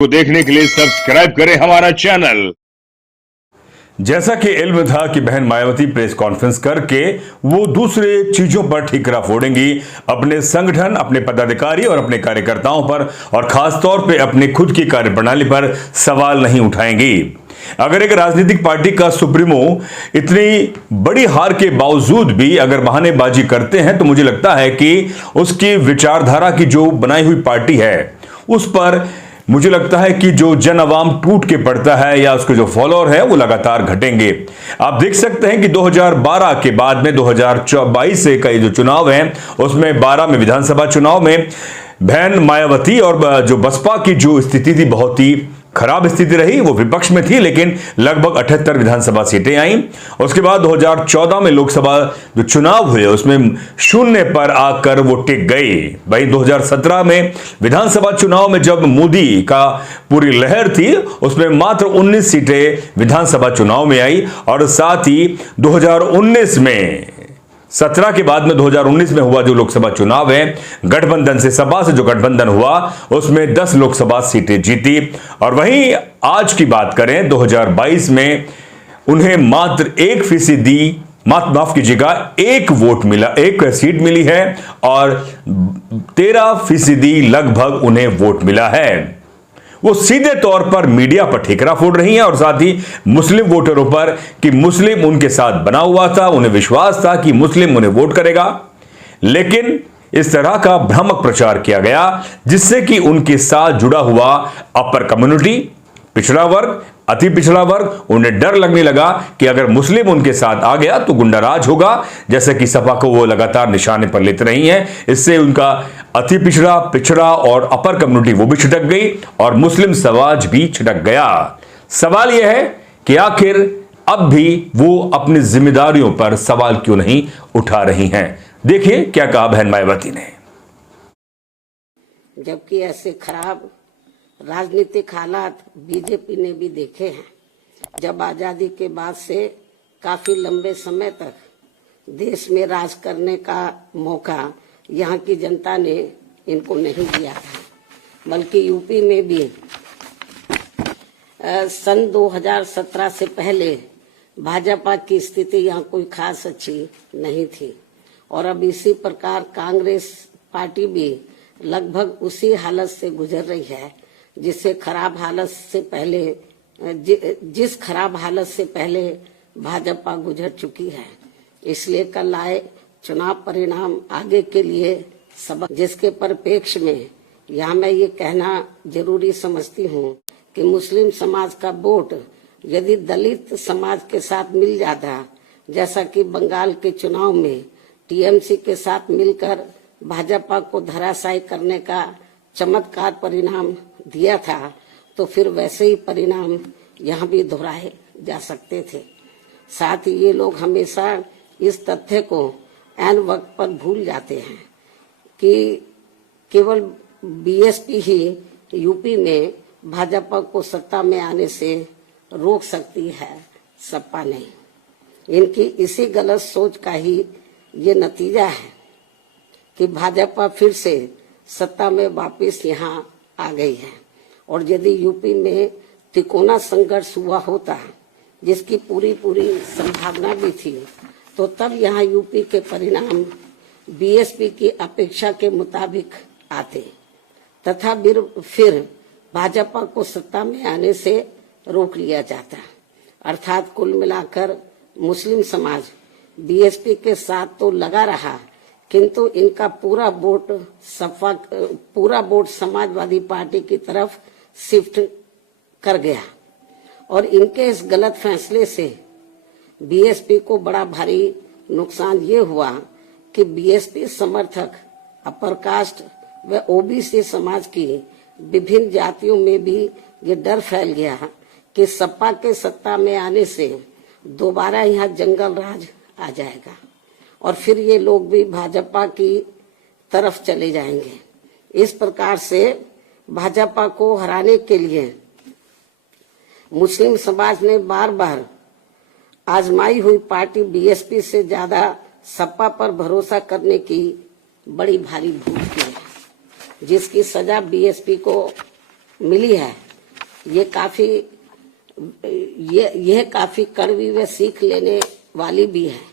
को देखने के लिए सब्सक्राइब करें हमारा चैनल। जैसा कि इल्म था कि बहन मायावती प्रेस कॉन्फ्रेंस करके वो दूसरे चीजों पर ठिकरा फोड़ेंगी, अपने संगठन, अपने पदाधिकारी और अपने कार्यकर्ताओं पर, और खासतौर पे अपने खुद की कार्यप्रणाली पर सवाल नहीं उठाएंगी। अगर एक राजनीतिक पार्टी का सुप्रीमो इतनी बड़ी हार के बावजूद भी अगर बहानेबाजी करते हैं तो मुझे लगता है कि उसकी विचारधारा की जो बनाई हुई पार्टी है उस पर मुझे लगता है कि जो जन अवाम टूट के पड़ता है या उसके जो फॉलोअर है वो लगातार घटेंगे। आप देख सकते हैं कि 2012 के बाद में 2022 से का जो चुनाव है उसमें 12 में विधानसभा चुनाव में बहन मायावती और जो बसपा की जो स्थिति थी बहुत ही खराब स्थिति रही। वो विपक्ष में थी लेकिन लगभग 78 विधानसभा सीटें आईं। उसके बाद 2014 में लोकसभा जो चुनाव हुए उसमें शून्य पर आकर वो टिक गई। वहीं 2017 में विधानसभा चुनाव में जब मोदी का पूरी लहर थी उसमें मात्र 19 सीटें विधानसभा चुनाव में आई, और साथ ही 2019 में 17 के बाद में 2019 में हुआ जो लोकसभा चुनाव है, गठबंधन से, सपा से जो गठबंधन हुआ उसमें 10 लोकसभा सीटें जीती। और वहीं आज की बात करें 2022 में उन्हें मात्र 1% माफ कीजिएगा 1 वोट मिला, 1 सीट मिली है और 13% लगभग उन्हें वोट मिला है। वो सीधे तौर पर मीडिया पर ठिकरा फोड़ रही हैं और साथ ही मुस्लिम वोटरों पर कि मुस्लिम उनके साथ बना हुआ था, उन्हें विश्वास था कि मुस्लिम उन्हें वोट करेगा। लेकिन इस तरह का भ्रामक प्रचार किया गया जिससे कि उनके साथ जुड़ा हुआ अपर कम्युनिटी, पिछड़ा वर्ग, अति पिछड़ा वर्ग, उन्हें डर लगने लगा कि अगर मुस्लिम उनके साथ आ गया तो गुंडाराज होगा, जैसे कि सपा को वो लगातार निशाने पर लेते रही हैं। इससे उनका अति पिछड़ा, पिछड़ा और अपर कम्युनिटी वो भी छिटक गई और मुस्लिम समाज भी छिटक गया। सवाल यह है कि आखिर अब भी वो अपनी जिम्मेदारियों पर सवाल क्यों नहीं उठा रही हैं। देखिए क्या कहा बहन मायावती ने। जबकि ऐसे खराब राजनीतिक हालात बीजेपी ने भी देखे हैं। जब आजादी के बाद से काफी लंबे समय तक देश में राज करने का मौका यहाँ की जनता ने इनको नहीं दिया था, बल्कि यूपी में भी सन 2017 से पहले भाजपा की स्थिति यहाँ कोई खास अच्छी नहीं थी। और अब इसी प्रकार कांग्रेस पार्टी भी लगभग उसी हालत से गुजर रही है जिस खराब हालत से पहले भाजपा गुजर चुकी है। इसलिए कल आए चुनाव परिणाम आगे के लिए सबक, जिसके परिप्रेक्ष्य में यहाँ मैं ये कहना जरूरी समझती हूँ कि मुस्लिम समाज का वोट यदि दलित समाज के साथ मिल जाता, जैसा कि बंगाल के चुनाव में टीएमसी के साथ मिलकर भाजपा को धराशायी करने का चमत्कार परिणाम दिया था, तो फिर वैसे ही परिणाम यहाँ भी दोहराए जा सकते थे। साथ ही ये लोग हमेशा इस तथ्य को ऐन वक्त पर भूल जाते हैं कि केवल बीएसपी ही यूपी में भाजपा को सत्ता में आने से रोक सकती है, सपा नहीं। इनकी इसी गलत सोच का ही ये नतीजा है कि भाजपा फिर से सत्ता में वापस यहाँ आ गई है। और यदि यूपी में तिकोना संघर्ष हुआ होता, जिसकी पूरी संभावना भी थी, तो तब यहाँ यूपी के परिणाम बीएसपी की अपेक्षा के मुताबिक आते तथा फिर भाजपा को सत्ता में आने से रोक लिया जाता। अर्थात कुल मिलाकर मुस्लिम समाज बीएसपी के साथ तो लगा रहा, किंतु इनका पूरा वोट समाजवादी पार्टी की तरफ शिफ्ट कर गया। और इनके इस गलत फैसले से बीएसपी को बड़ा भारी नुकसान ये हुआ कि बीएसपी समर्थक अपर कास्ट व ओबीसी समाज की विभिन्न जातियों में भी ये डर फैल गया कि सपा के सत्ता में आने से दोबारा यहाँ जंगल राज आ जाएगा और फिर ये लोग भी भाजपा की तरफ चले जाएंगे। इस प्रकार से भाजपा को हराने के लिए मुस्लिम समाज ने बार बार आजमाई हुई पार्टी बीएसपी से ज्यादा सपा पर भरोसा करने की बड़ी भारी भूल की है, जिसकी सजा बीएसपी को मिली है। ये काफी ये काफी कड़वी व सीख लेने वाली भी है।